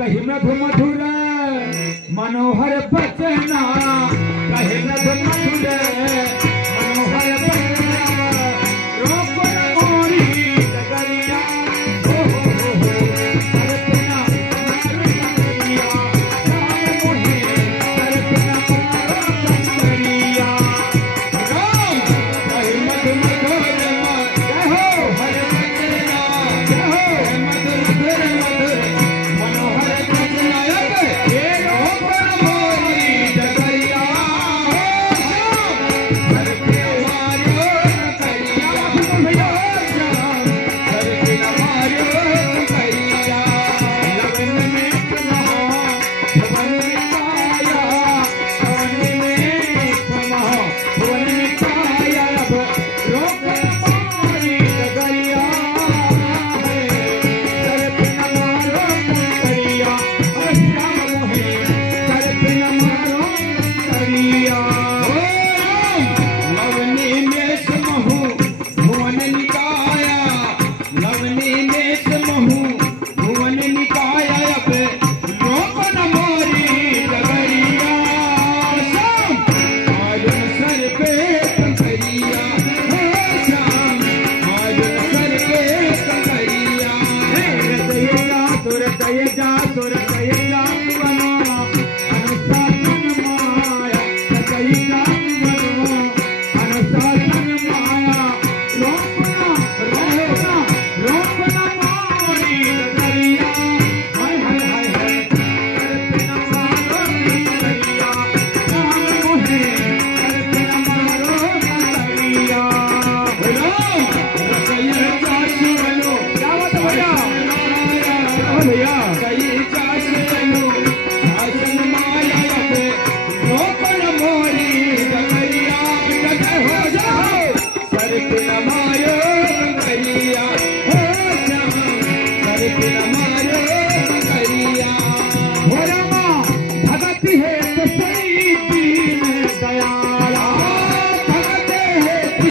कही मधु मधुर मनोहर बचना, कही मधु मधुर मनोहर बचना, रोक मोरी डगरिया, हो कल्पना डगरिया, राम मोहे कल्पना डगरिया, कही मधु मधुर जय हो हर बचना, जय हो मधुर मधुर मनोहर जा